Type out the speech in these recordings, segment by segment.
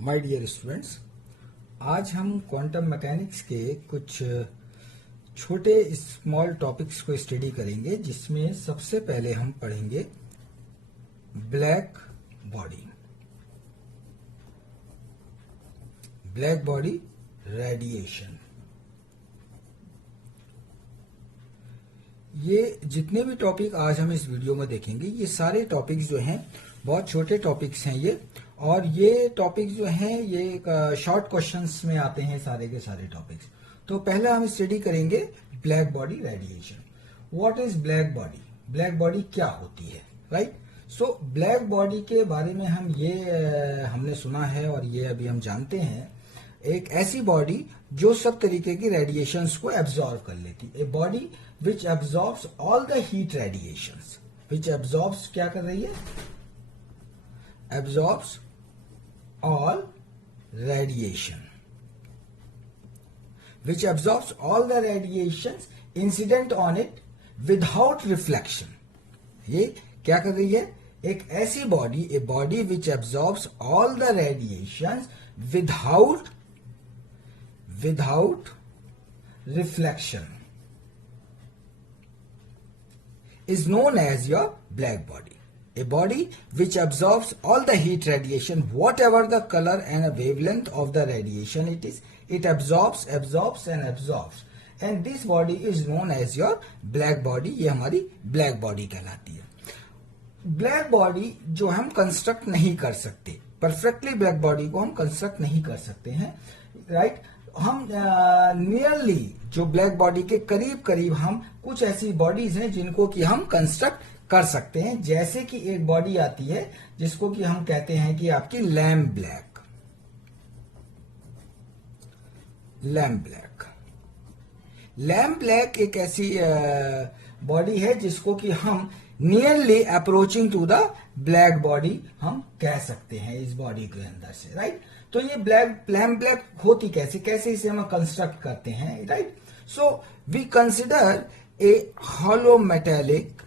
My dear students, आज हम quantum mechanics के कुछ छोटे स्मॉल टॉपिक्स को स्टडी करेंगे, जिसमें सबसे पहले हम पढ़ेंगे black body. Black body radiation. ये जितने भी टॉपिक आज हम इस वीडियो में देखेंगे, ये सारे टॉपिक्स जो हैं बहुत छोटे टॉपिक्स हैं ये, और ये टॉपिक्स जो हैं ये शॉर्ट क्वेश्चंस में आते हैं सारे के सारे टॉपिक्स। तो पहले हम स्टडी करेंगे black body radiation. What is black body? Black body क्या होती है, राइट? सो ब्लैक बॉडी के बारे में हमने सुना है और ये अभी हम जानते हैं, एक ऐसी बॉडी जो सब तरीके की रेडिएशंस को एब्जॉर्ब कर लेती। A body which absorbs all the heat radiations. Which absorbs क्या कर रही है? Absorbs all radiation. Which absorbs all the radiations incident on it without reflection. ये क्या कर रही है? एक ऐसी body, a body which absorbs all the radiations without reflection is known as your black body. A body which absorbs all the heat radiation, whatever the color and wavelength of the radiation it is, it absorbs and absorbs, and this body is known as your black body. ये हमारी black body कहलाती है। Black body जो हम construct नहीं कर सकते, perfectly black body को हम कंस्ट्रक्ट नहीं कर सकते हैं, राइट? हम नियरली जो ब्लैक बॉडी के करीब करीब हम कुछ ऐसी बॉडीज हैं जिनको कि हम कंस्ट्रक्ट कर सकते हैं। जैसे कि एक बॉडी आती है जिसको कि हम कहते हैं कि आपकी लैम्प ब्लैक। लैम्प ब्लैक एक ऐसी बॉडी है जिसको कि हम nearly approaching to the black body हम कह सकते हैं इस बॉडी के अंदर से, राइट? तो ये लैम्प ब्लैक होती कैसे इसे हम कंस्ट्रक्ट करते हैं, right? So we consider a hollow metallic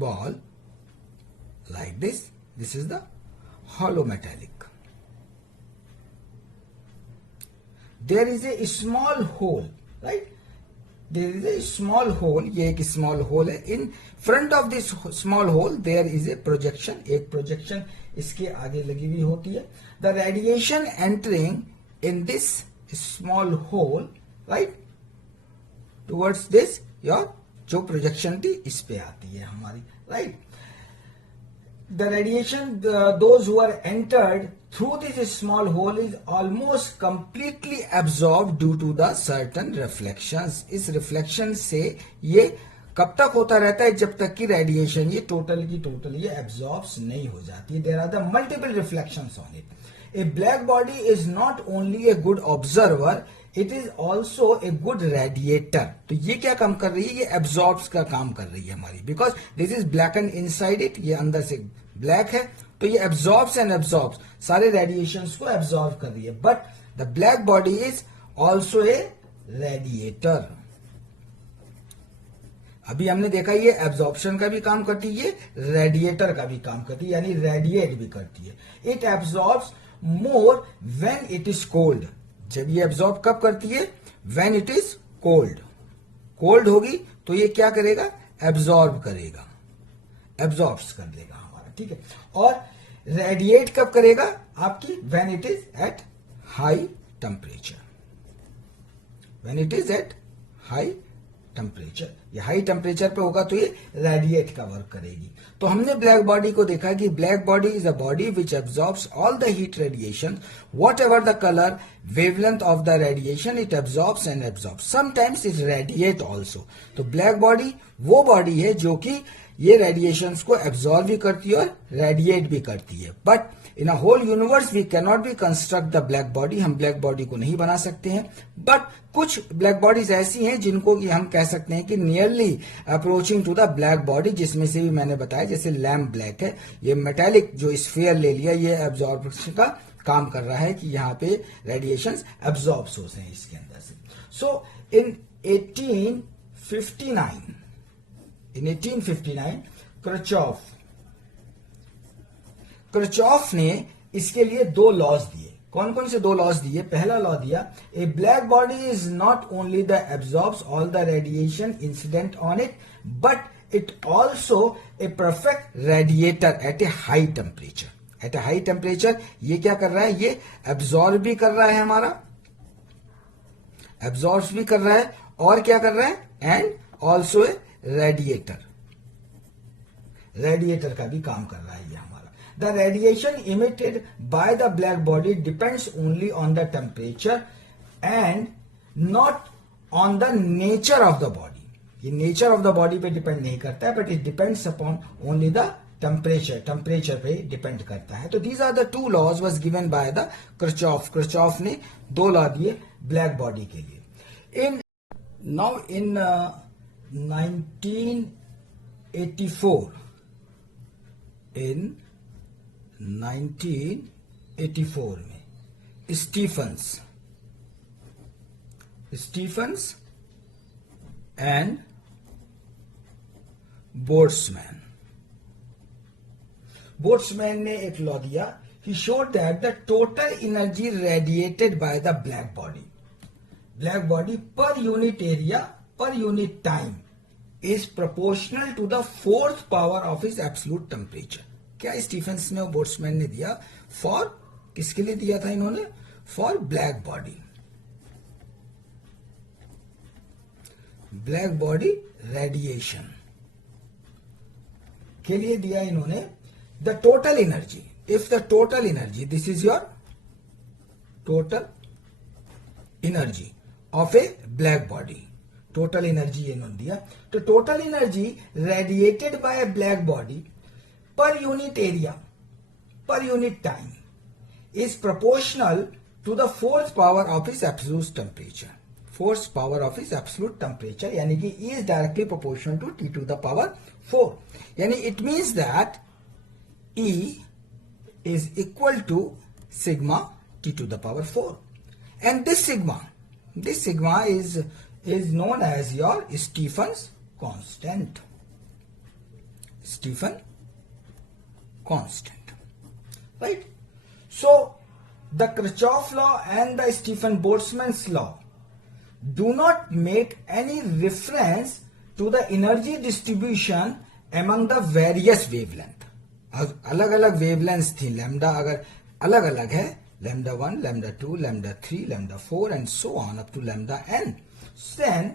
ball like this. This is the hollow metallic. There is a small hole, right? There is a small hole. ये एक small hole है. In front of this small hole there is a projection. एक projection इसके आगे लगी हुई होती है. The radiation entering in this small hole, right, towards this your जो projection थी इस पे आती है हमारी, right? The radiation, those who are entered through this small hole is almost completely absorbed due to the certain reflections. इस reflection से ये कब तक होता रहता है? जब तक कि रेडिएशन ये टोटल की टोटल ये एब्जॉर्ब्स नहीं हो जाती। There are the multiple reflections on it. A black body is not only a good observer, it is also a good radiator. तो ये क्या काम कर रही है? ये एब्जॉर्ब्स का काम कर रही है हमारी, because this is black and inside it. ये अंदर से ब्लैक है तो ये एब्जॉर्ब्स सारे रेडिएशंस को एब्जॉर्ब कर रही है। But the black body is also a radiator. अभी हमने देखा ये एब्जॉर्प्शन का भी काम करती है, ये रेडिएटर का भी काम करती है, यानी रेडिएट भी करती है। It absorbs more when it is cold. जब ये एब्जॉर्ब कब करती है? When it is cold. Cold होगी तो ये क्या करेगा? एब्जॉर्ब करेगा, एब्जॉर्ब्स कर लेगा हमारा, ठीक है। और रेडिएट कब करेगा? आपकी when it is at high temperature. When it is at high temperature, ये हाई टेम्परेचर पे होगा तो ये रेडिएट का वर्क करेगी। तो हमने ब्लैक बॉडी को देखा कि black body is a body which absorbs all the heat radiation, what ever the colour, wavelength of the radiation, it absorbs and absorbs, sometimes it radiate also. तो black body वो body है जो कि ये radiations को absorb भी करती है और रेडिएट भी करती है। But in a whole universe we can not be construct the black body. हम ब्लैक बॉडी को नहीं बना सकते हैं, बट कुछ ब्लैक बॉडीज ऐसी हैं जिनको कि हम कह सकते हैं कि nearly approaching to the black body, जिसमें से भी मैंने बताया जैसे लैम्प ब्लैक है, ये मेटेलिक जो स्फीयर ले लिया, ये एब्जॉर्प्शन का काम कर रहा है कि यहाँ पे रेडिएशंस एब्जॉर्ब्स होते हैं इसके अंदर से। सो इन 1859 Kirchhoff ने इसके लिए दो लॉज दिए। कौन कौन से दो लॉज दिए? पहला लॉ दिया, a black body is not only the absorbs all the radiation incident on it but it also a perfect radiator at a high temperature. At a high temperature ये क्या कर रहा है? ये एब्जॉर्ब भी कर रहा है, हमारा एब्जॉर्ब भी कर रहा है, और क्या कर रहा है? And also a radiator, radiator का भी काम कर रहा है ये हमारा। The radiation emitted by the black body depends only on the temperature and not on the nature of the body. ये नेचर ऑफ द बॉडी पे डिपेंड नहीं करता है, but it depends upon only the temperature, temperature पे depend करता है। तो these are the two laws was given by the Kirchhoff. Kirchhoff ने दो लॉ दिए ब्लैक बॉडी के लिए। इन नाउ इन 1984, इन 1984 में स्टीफन्स एंड बोल्ट्जमैन ने एक लॉ दिया। He showed that the total energy radiated bye the black body per unit area, per unit time is proportional to the fourth power of its absolute temperature। क्या Stephen's ने और Boltzmann ने दिया? For किसके लिए दिया था इन्होंने? फॉर ब्लैक बॉडी रेडिएशन के लिए दिया इन्होंने। The total energy, if the total energy, this is your total energy of a black body, total energy इन्होंने दिया। तो total energy radiated by a black body per unit area, per unit time is proportional to the fourth power of its absolute temperature. Fourth power of its absolute temperature यानी कि is directly proportional to T to the power 4। यानी it means that E is equal to sigma T to the power 4, and this sigma is known as your Stephen's constant. Right? So the Kirchhoff law and the Stephen-Boltzmann's law do not make any reference to the energy distribution among the various wavelength। अलग अलग wavelength थी, lambda अगर अलग अलग है, lambda 1, lambda 2, lambda 3, lambda 4 and so on up to lambda n, then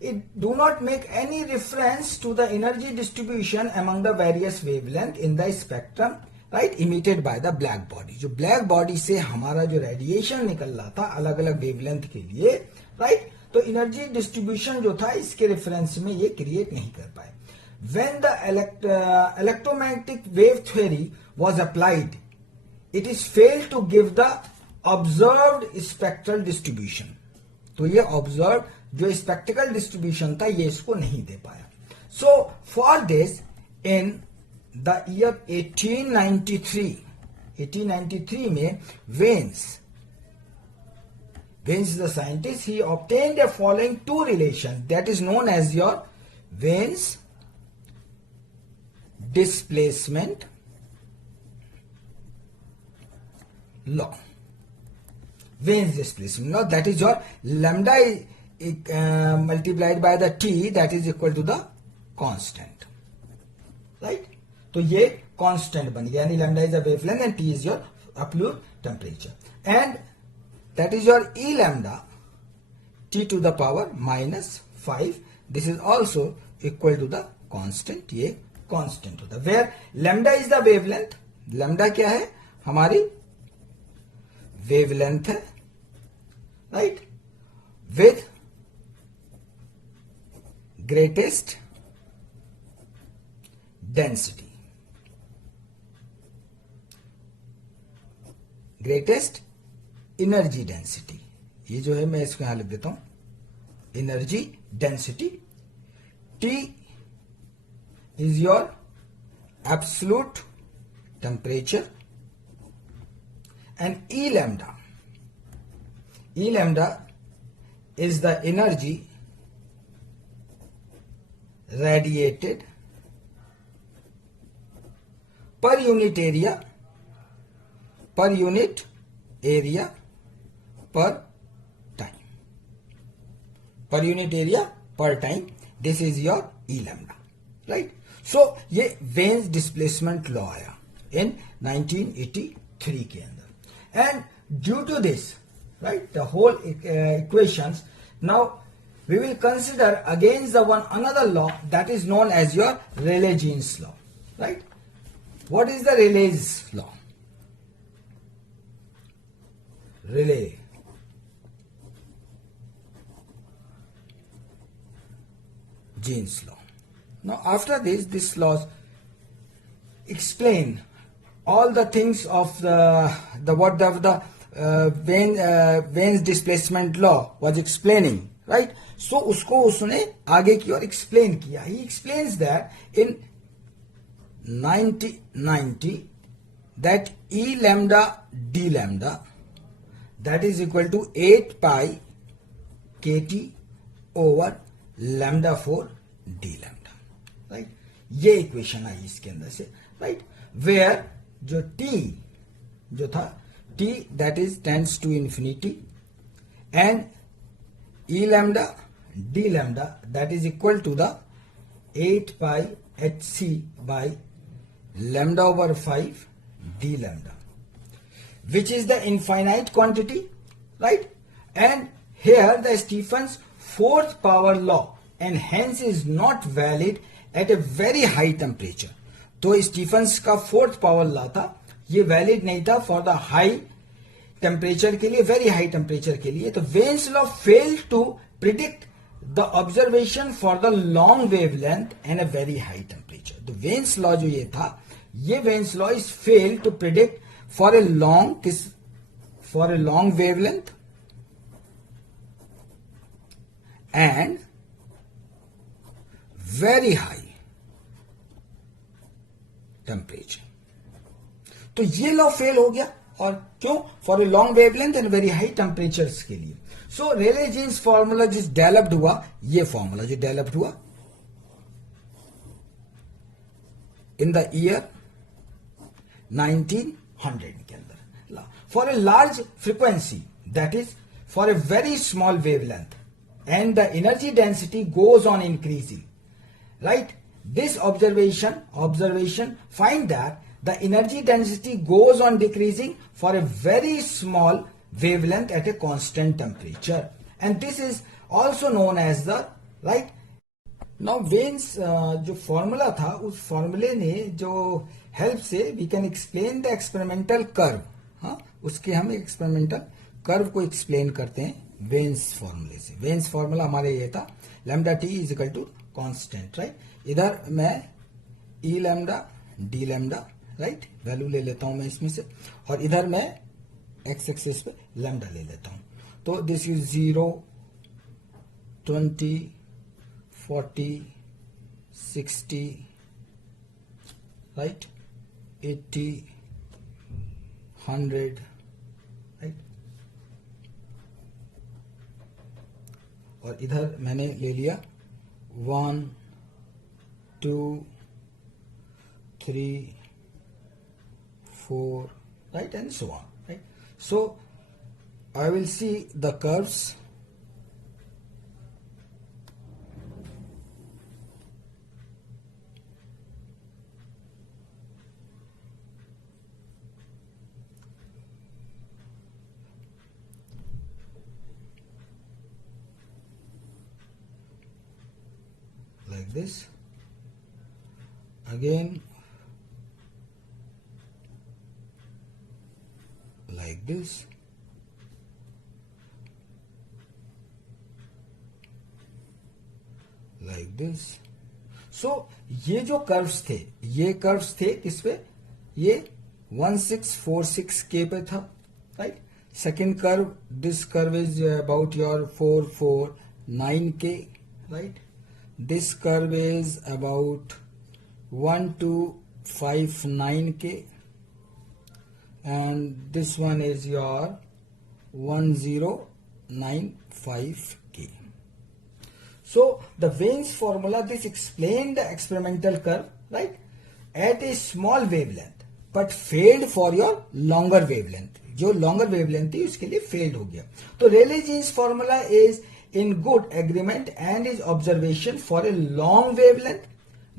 it do not make any reference to the energy distribution among the various wavelength in the spectrum, right, emitted by the black body। जो black body से हमारा जो radiation निकल रहा था अलग अलग wavelength के लिए, राइट, तो एनर्जी डिस्ट्रीब्यूशन जो था इसके रेफरेंस में ये क्रिएट नहीं कर पाए। When the electromagnetic wave theory was applied, it is failed to give the observed spectral distribution। तो ये observed जो spectral distribution था ये इसको नहीं दे पाया। So for this, in the year 1893 में Vanes is the scientist, he obtained the following two relations that is known as your Vanes displacement law। Vane's displacement law, that is your lambda multiplied by the T, that is equal to the constant, right? तो ये constant बन गया, यानी lambda is the wavelength and T is your absolute temperature, and that is your E lambda T to the power -5, this is also equal to the constant। ये constant होता है, where lambda is the wavelength. Lambda क्या है? हमारी wavelength है, right, with greatest density, greatest energy density. ये जो है मैं इसको यहां लिख देता हूं, energy density. T is your absolute temperature, and E lambda is the energy radiated per unit area per unit area per time. Per unit area per time. This is your E lambda, right? So ये veins displacement law आया in 1983 के अंदर, and due to this, right, the whole equations, now we will consider against the one another law that is known as your Rayleigh-Jeans law, right? What is the Rayleigh's law? Rayleigh-Jeans law. Now after this laws explain all the things of the Vane's displacement law was explaining, right? So उसको उसने आगे की ओर explain किया. He explains that in 1990 that E lambda D lambda that is equal to 8 pi kt over lambda 4 D lambda, right? ये equation आई इसके अंदर से, right? Where जो t जो था t that is tends to infinity and E lambda D lambda that is equal to the 8 pi hc by lambda over 5 D lambda, which is the infinite quantity, right? And here the Stephen's fourth power law and hence is not valid at a very high temperature. तो Stephen's का fourth power law था, ये valid नहीं था for the high temperature के लिए, very high temperature के लिए. तो Wien's law failed to predict the observation for the long wavelength and a very high temperature. तो वेन्स लॉ जो ये था, ये Wien's law is fail to predict for a long wavelength and very high temperature. तो ये law fail हो गया, और क्यों? For a long wavelength and very high temperatures के लिए. सो रेले-जीन्स फॉर्मूला जिस डेवलप्ड हुआ, ये फॉर्मूला जो डेवलप्ड हुआ इन द ईयर 1900 के अंदर, for a large frequency that is for a very small wavelength and the energy density goes on increasing, right? This observation find that the energy density goes on decreasing for a very small wavelength at a constant temperature, and this is also known as the, right? Now Vane's जो formula था, उस फॉर्मूले ने जो help से we can explain the experimental curve. हाँ, उसके हम एक्सपेरिमेंटल कर्व को एक्सप्लेन करते हैं वेन्स फॉर्मूले से. वेन्स फॉर्मूला हमारे ये था lambda T is equal to constant, right? इधर मैं E lambda D lambda, right, value ले लेता हूं मैं इसमें से, और इधर मैं एक्स एक्सिस पे लैम्डा ले लेता हूं. तो दिस इज 0, 20, 40, 60, राइट, 80, 100, राइट. और इधर मैंने ले लिया 1, 2, 3, 4, right, and so on, right? So I will see the curves. Like this. Again like this, like this. So ये जो कर्व्स थे, ये कर्व्स थे किस पे? ये 1646 के पे था, right? Second curve, this curve is about your 449 के, right? This curve is about 1259 K, and this one is your 1095 K. So the Vane's formula, this explained the experimental curve, right, at a small wavelength but failed for your longer wavelength, जो longer wavelength थी उसके लिए failed हो गया। तो Rayleigh Jeans formula is in good agreement and is observation for a long wavelength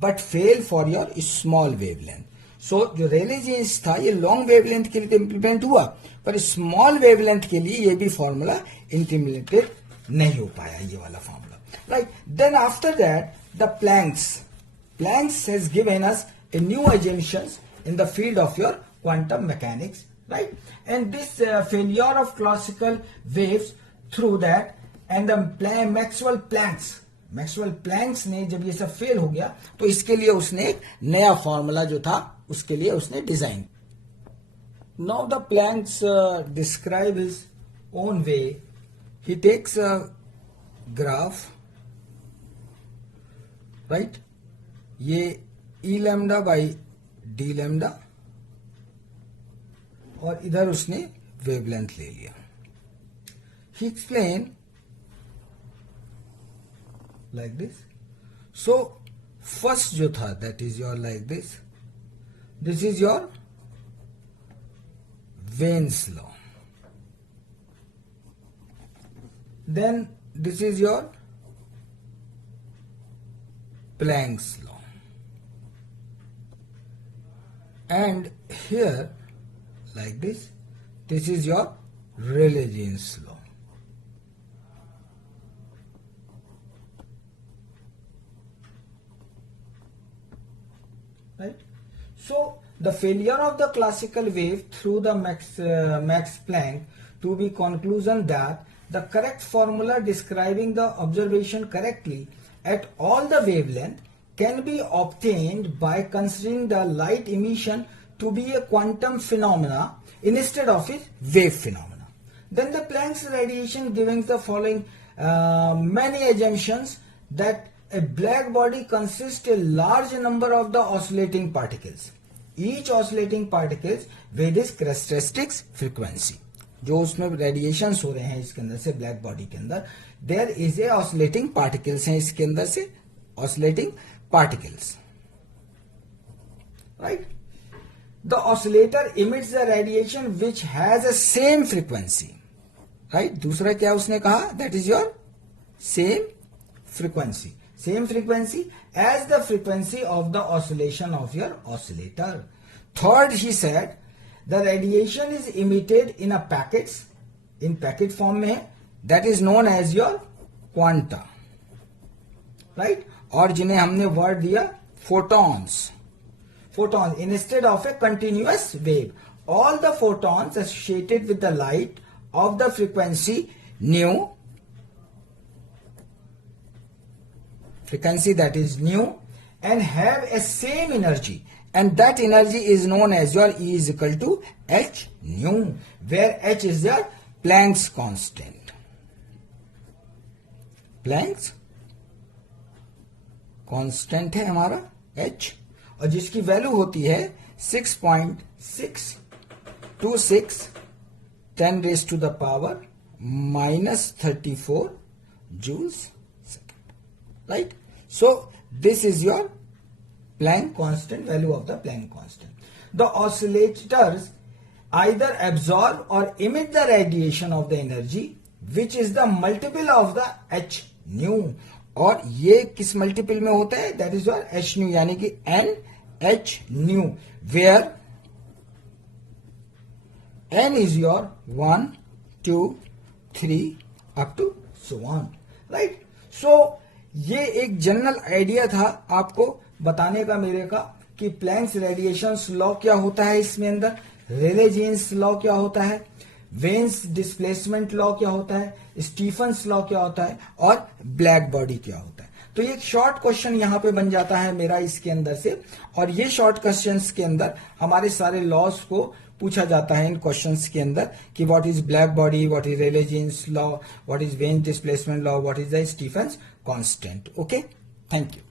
but fail for your small wavelength. So जो रेले jeans था ये लॉन्ग वेवलेंथ के लिए इंप्लीमेंट हुआ, पर स्मॉल वेवलेंथ के लिए ये भी फॉर्मूला इंप्लीमेंटेड नहीं हो पाया, ये वाला formula, right. Then after that the Planck's has given us a new assumptions in the field of your quantum mechanics, right? And this failure of classical waves through that and the Maxwell Planck's ने जब ये सब fail हो गया तो इसके लिए उसने एक नया फॉर्मूला जो था उसके लिए उसने design. Now the Planck's describe his own way, he takes a graph, right, ये E lambda by d lambda और इधर उसने वेवलेंथ ले लिया। He explain like this. So first जो था that is your like this is your Wien's law, then this is your Planck's law, and here like this is your Rayleigh-Jean's law. Right? So the failure of the classical wave through the Max Planck to be conclusion that the correct formula describing the observation correctly at all the wavelength can be obtained by considering the light emission to be a quantum phenomena instead of a wave phenomena. Then the Planck's radiation giving the following many assumptions that a black body consists a large number of the oscillating particles, each oscillating particles with its characteristics frequency. जो उसमें radiations हो रहे हैं इसके अंदर से black body के अंदर, there is a oscillating particles हैं इसके अंदर से, oscillating particles, right. The oscillator emits the radiation which has a same frequency, right. दूसरा क्या उसने कहा, that is your same frequency, same frequency as the frequency of the oscillation of your oscillator. Third, he said the radiation is emitted in a packets, in packet form में, that is known as your quanta, right? और जिन्हें हमने word दिया photons instead of a continuous wave. All the photons associated with the light of the frequency nu, frequency that is nu, and have a same energy, and that energy is known as your E is equal to h nu, where h is your Planck's constant. Planck's constant है हमारा h, और जिसकी value होती है 6.626 10 raised to the power -34 joules second, right? So this is your Planck constant, value of the Planck constant. The oscillators either absorb or emit the radiation of the energy which is the multiple of the h nu, और ये किस multiple में होता है, that is your h nu, यानी कि n h nu, where n is your 1 2 3 up to so on, right? So ये एक जनरल आइडिया था आपको बताने का मेरे का कि प्लैंक्स रेडिएशन लॉ क्या होता है, इसमें अंदर रेले जीन्स लॉ क्या होता है, वेन्स डिस्प्लेसमेंट लॉ क्या होता है, स्टीफन्स लॉ क्या होता है, और ब्लैक बॉडी क्या होता है। तो ये एक शॉर्ट क्वेश्चन यहां पे बन जाता है मेरा इसके अंदर से, और ये शॉर्ट क्वेश्चंस के अंदर हमारे सारे लॉज को पूछा जाता है इन क्वेश्चंस के अंदर कि what is black body, what is Rayleigh Jeans law, what is Wien's displacement law, what is the Stefan's constant. Okay, thank you.